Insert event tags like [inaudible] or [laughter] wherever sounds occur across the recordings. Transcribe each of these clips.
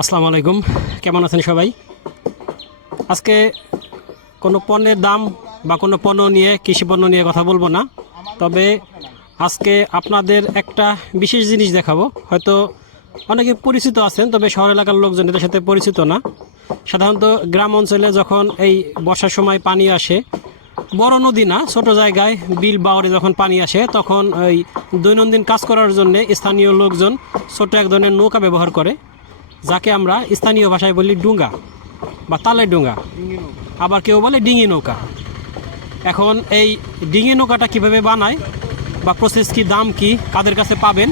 আসসালামু আলাইকুম। কেমন আছেন সবাই? আজকে কোনো পণ্যের দাম বা কোনো পণ্য নিয়ে, কৃষি পণ্য নিয়ে কথা বলব না। তবে আজকে আপনাদের একটা বিশেষ জিনিস দেখাবো। হয়তো অনেকে পরিচিত আছেন, তবে শহর এলাকার লোকজন এদের সাথে পরিচিত না। সাধারণত গ্রাম অঞ্চলে যখন এই বর্ষার সময় পানি আসে, বড় নদী না, ছোট জায়গায় বিল বাওরে যখন পানি আসে, তখন ওই দৈনন্দিন কাজ করার জন্য স্থানীয় লোকজন ছোট এক ধরনের নৌকা ব্যবহার করে। যাকে আমরা স্থানীয় ভাষায় বলি ডুঙ্গা বা তালের ডুঙ্গা। আবার কেউ বলে ডিঙি নৌকা। এখন এই ডিঙি নৌকাটা কীভাবে বানায় বা প্রসেস কি, দাম কি, কাদের কাছে পাবেন,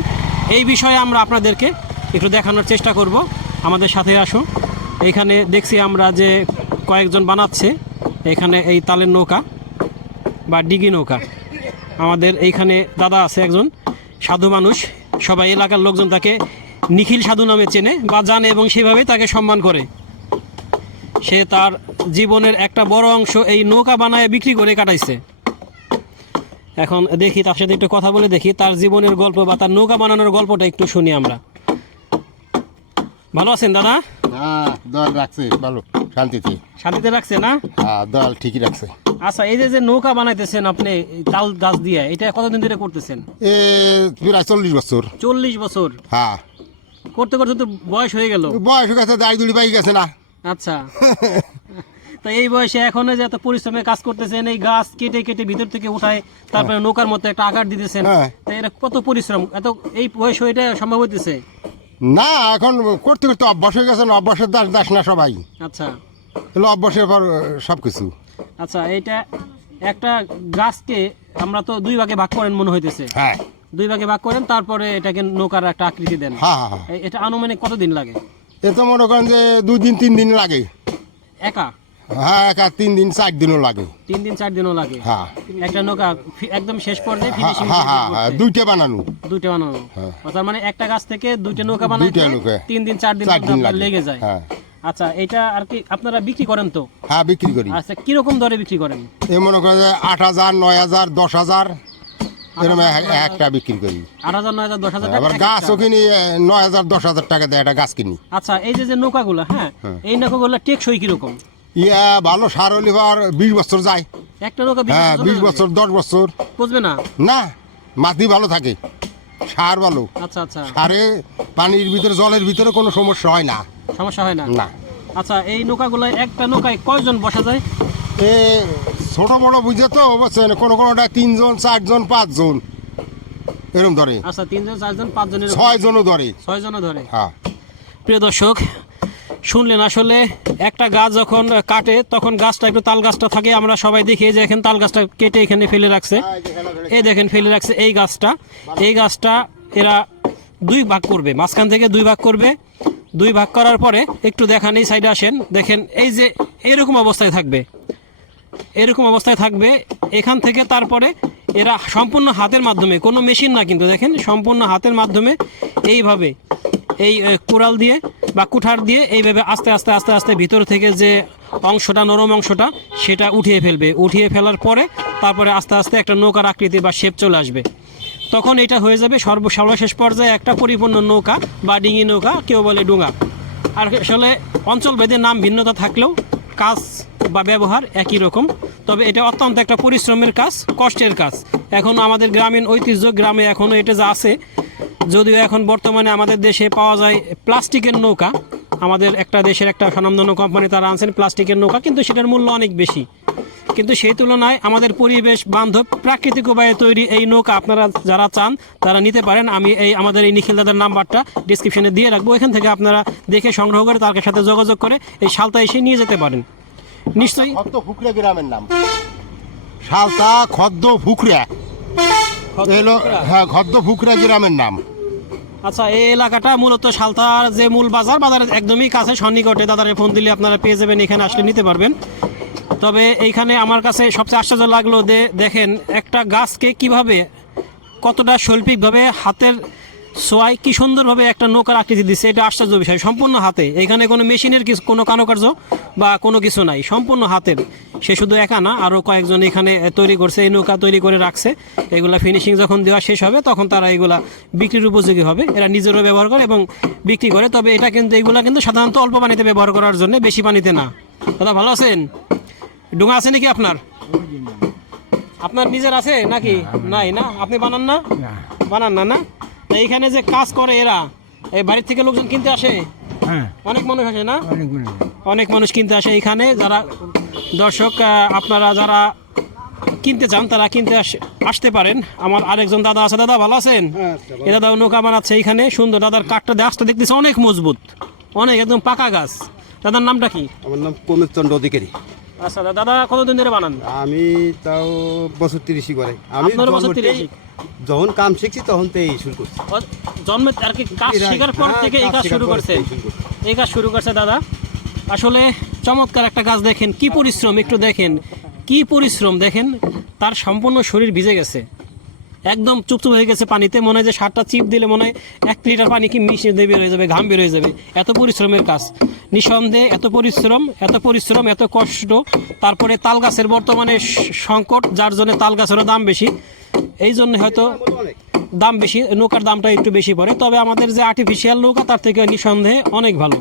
এই বিষয়ে আমরা আপনাদেরকে একটু দেখানোর চেষ্টা করব। আমাদের সাথে আসুন। এইখানে দেখছি আমরা যে কয়েকজন বানাচ্ছে এখানে এই তালের নৌকা বা ডিগি নৌকা। আমাদের এইখানে দাদা আছে একজন, সাধু মানুষ। সবাই এলাকার লোকজন তাকে নিখিল সাধু নামে চেনে বা জানে এবং সেভাবে তাকে সম্মান করে। সে তার জীবনের একটা বড় অংশ এই নৌকা বানায় বিক্রি করে কাটাইছে। এখন দেখি তার সাথে একটু কথা বলে দেখি তার জীবনের গল্প বা তার নৌকা বানানোর গল্পটা একটু শুনি আমরা। ভালো আছেন দাদা? হ্যাঁ দল রাখছে। ভালো। শান্তিতে। শান্তিতে রাখছে না? হ্যাঁ দল ঠিকই রাখছে। আচ্ছা এই যে যে নৌকা বানাইতেছেন আপনি তাল গাছ দিয়ে এটা কতদিন ধরে করতেছেন? এ প্রায় চল্লিশ বছর। চল্লিশ বছর। হ্যাঁ। করতে করতে তো বয়স হয়ে গেল। বয়স হয়ে গেছে দাড়ি দুড়ি পাই গেছে না। আচ্ছা। [laughs] তো এই বয়সে এখনও যে এত পরিশ্রমে কাজ করতেছেন এই গাছ কেটে কেটে ভিতর থেকে উঠায় তারপরে নৌকার মতো একটা আকার দিতেছেন হ্যাঁ। তো এটা কত পরিশ্রম? এত এই বয়স এটা সম্ভব হইতেছে? না এখন করতে করতে অভ্যাস হয়ে গেছে অভ্যাসের দাস দাস না সবাই। আচ্ছা। এগুলো অভ্যাসের পর সব কিছু আচ্ছা এটা একটা গাছকে আমরা তো দুই ভাগে ভাগ করেন মনে হইতেছে। হ্যাঁ। দুই ভাগে ভাগ করেন তারপরে এটাকে নৌকার একটা আকৃতি দেন। হ্যাঁ হ্যাঁ হ্যাঁ। এটা আনুমানিক কতদিন লাগে? এ তো মনে করেন যে দুই দিন তিন দিন লাগে। একা? হ্যাঁ একা তিন দিন চার দিনও লাগে। তিন দিন চার দিনও লাগে? হ্যাঁ। একটা নৌকা ফি- একদম শেষ পর্যায়ে হ্যাঁ ফিনিশিং হ্যাঁ হ্যাঁ হ্যাঁ দুইটা বানানো। দুইটা বানানো। হ্যাঁ। তার মানে একটা গাছ থেকে দুইটা নৌকা দুইটা নৌকা। তিন দিন চার দিন চার দিন আপনার লাগে। লেগে যায়। হ্যাঁ। আচ্ছা এটা আর কি আপনারা বিক্রি করেন তো? হ্যাঁ বিক্রি করি। আচ্ছা কীরকম দরে বিক্রি করেন? এ মনে করেন যে আট হাজার নয় হাজার দশ হাজার। এরকম। একটা বিক্রি করি। আট হাজার নয় হাজার দশ হাজার আবার গাছও কিনি নয় হাজার দশ হাজার টাকা দিয়ে একটা গাছ কিনি। আচ্ছা এই যে যে নৌকাগুলো হ্যাঁ হ্যাঁ। এই নৌকাগুলো টেকসই কীরকম? ইয়া ভালো সার হলে পর বিশ বছর যায়। একটা নৌকা হ্যাঁ বিশ বছর দশ বছর। বুঝবে না? না মাটি ভালো থাকে। সার ভালো। আচ্ছা আচ্ছা। সারে পানির ভিতরে জলের ভিতরে কোনো সমস্যা হয় না। সমস্যা হয় না? না। আচ্ছা এই নৌকাগুলো একটা নৌকায় কয়জন বসা যায়? এ ছোট বড় বুঝে তো বুঝছেন কোনো কোনোটা তিনজন চারজন পাঁচজন। এরকম ধরে। আচ্ছা তিনজন চারজন পাঁচজনের ছয় জনও ধরে। ছয় জনও ধরে। হ্যাঁ। প্রিয় দর্শক শুনলেন আসলে একটা গাছ যখন কাটে তখন গাছটা একটু তাল গাছটা থাকে আমরা সবাই দেখি যে এখানে তাল গাছটা কেটে এখানে ফেলে রাখছে। এই দেখেন ফেলে রাখছে এই গাছটা। এই গাছটা এরা দুই ভাগ করবে মাঝখান থেকে দুই ভাগ করবে। দুই ভাগ করার পরে একটু দেখান এই সাইডে আসেন দেখেন এই যে এরকম অবস্থায় থাকবে। এরকম অবস্থায় থাকবে। এখান থেকে তারপরে এরা সম্পূর্ণ হাতের মাধ্যমে, কোনো মেশিন না কিন্তু দেখেন, সম্পূর্ণ হাতের মাধ্যমে এইভাবে এই কোরাল দিয়ে বা কুঠার দিয়ে এইভাবে আস্তে আস্তে আস্তে আস্তে ভিতর থেকে যে অংশটা, নরম অংশটা, সেটা উঠিয়ে ফেলবে। উঠিয়ে ফেলার পরে তারপরে আস্তে আস্তে একটা নৌকার আকৃতি বা শেপ চলে আসবে। তখন এটা হয়ে যাবে সর্ব সর্বশেষ পর্যায়ে একটা পরিপূর্ণ নৌকা বা ডিঙি নৌকা, কেউ বলে ডুঙা। আর আসলে অঞ্চল ভেদে নাম ভিন্নতা থাকলেও কাজ বা ব্যবহার একই রকম। তবে এটা অত্যন্ত একটা পরিশ্রমের কাজ, কষ্টের কাজ। এখন আমাদের গ্রামীণ ঐতিহ্য গ্রামে এখনও এটা যা আছে, যদিও এখন বর্তমানে আমাদের দেশে পাওয়া যায় প্লাস্টিকের নৌকা। আমাদের একটা দেশের একটা স্বনামধন্য কোম্পানি তারা আনছেন প্লাস্টিকের নৌকা, কিন্তু সেটার মূল্য অনেক বেশি। কিন্তু সেই তুলনায় আমাদের পরিবেশ বান্ধব প্রাকৃতিক উপায়ে তৈরি এই নৌকা আপনারা যারা চান, তারা নিতে পারেন। আমি এই আমাদের এই নিখিল দাদার নাম্বারটা ডিসক্রিপশনে দিয়ে রাখব। এখান থেকে আপনারা দেখে সংগ্রহ করে তার সাথে যোগাযোগ করে এই শালতা এসে নিয়ে যেতে পারেন। নিশ্চয়ই। খদ্দ ফুকরা গ্রামের নাম। শালতা খদ্দ ফুকরা। এলো হ্যাঁ খদ্দ ফুকরা গ্রামের নাম। আচ্ছা এই এলাকাটা মূলত সালতার যে মূল বাজার বাজারের একদমই কাছে সন্নিকটে। দাদারে ফোন দিলে আপনারা পেয়ে যাবেন এখানে আসলে নিতে পারবেন। তবে এইখানে আমার কাছে সবচেয়ে আশ্চর্য লাগল যে দেখেন একটা গাছকে কীভাবে কতটা শৈল্পিকভাবে হাতের সোয়াই কি সুন্দরভাবে একটা নৌকার আকৃতি দিচ্ছে এটা আশ্চর্য বিষয়। সম্পূর্ণ হাতে। এখানে কোনো মেশিনের কিছু কোনো কারুকার্য বা কোনো কিছু নাই। সম্পূর্ণ হাতের। সে শুধু একা না আরও কয়েকজন এখানে তৈরি করছে এই নৌকা তৈরি করে রাখছে। এগুলা ফিনিশিং যখন দেওয়া শেষ হবে তখন তারা এগুলা বিক্রির উপযোগী হবে। এরা নিজেরও ব্যবহার করে এবং বিক্রি করে। তবে এটা কিন্তু এগুলা কিন্তু সাধারণত অল্প পানিতে ব্যবহার করার জন্য বেশি পানিতে না। দাদা ভালো আছেন? ডুঙা আছে নাকি আপনার? আপনার নিজের আছে নাকি? নাই না? আপনি বানান না। বানান না না? এইখানে যে কাজ করে এরা এই বাড়ির থেকে লোকজন কিনতে আসে? হ্যাঁ। অনেক মানুষ আসে না? অনেক মানুষ কিনতে আসে এখানে যারা দর্শক আপনারা যারা কিনতে চান তারা কিনতে আস- আসতে পারেন। আমার আরেকজন দাদা আছে। দাদা ভালো আছেন? এ দাদা নৌকা বানাচ্ছে এখানে। সুন্দর দাদার কাঠটা গাছটা দেখতেছে অনেক মজবুত। অনেক একদম পাকা গাছ। দাদার নামটা কি? আমার নাম প্রমোদ চন্দ্র অধিকারী। আচ্ছা দাদা কতদিন ধরে বানান? আমি তাও বছর তিরিশই করে। আমি বছর জন্ম থেকেই- 30 যখন কাম শিখছি তখন তো এই শুরু করছি। জন্মে আর কি কাজ শেখার পর হ্যাঁ, থেকে এই কাজ শুরু করছি। এই কাজ শুরু করছে দাদা। আসলে চমৎকার একটা গাছ দেখেন কি পরিশ্রম একটু দেখেন। কি পরিশ্রম দেখেন তার সম্পূর্ণ শরীর ভিজে গেছে। একদম চুপচুপ হয়ে গেছে পানিতে। মনে হয় যে সারটা চিপ দিলে মনে হয় এক লিটার পানি কি মিশিয়ে দিয়ে বের হয়ে যাবে, ঘাম বের হয়ে যাবে। এত পরিশ্রমের কাজ। নিঃসন্দেহে এত পরিশ্রম এত পরিশ্রম, এত কষ্ট। তারপরে তাল গাছের বর্তমানে সংকট, যার জন্য তাল গাছেরও দাম বেশি। এই জন্য হয়তো দাম বেশি, নৌকার দামটা একটু বেশি পড়ে। তবে আমাদের যে আর্টিফিশিয়াল নৌকা, তার থেকে নিঃসন্দেহে অনেক ভালো।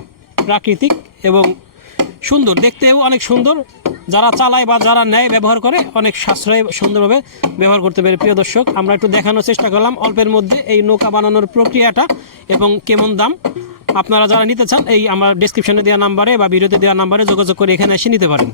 প্রাকৃতিক এবং সুন্দর, দেখতেও অনেক সুন্দর। যারা চালায় বা যারা নেয় ব্যবহার করে অনেক সাশ্রয় সুন্দরভাবে ব্যবহার করতে পারে। প্রিয় দর্শক, আমরা একটু দেখানোর চেষ্টা করলাম অল্পের মধ্যে এই নৌকা বানানোর প্রক্রিয়াটা এবং কেমন দাম। আপনারা যারা নিতে চান, এই আমার ডিসক্রিপশনে দেওয়া নাম্বারে বা ভিডিওতে দেওয়া নাম্বারে যোগাযোগ করে এখানে এসে নিতে পারেন।